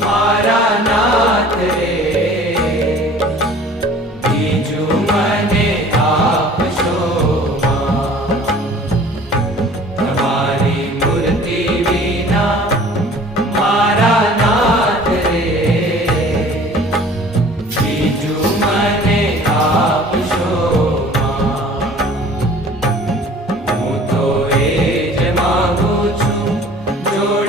મારા નાથ રે બીજું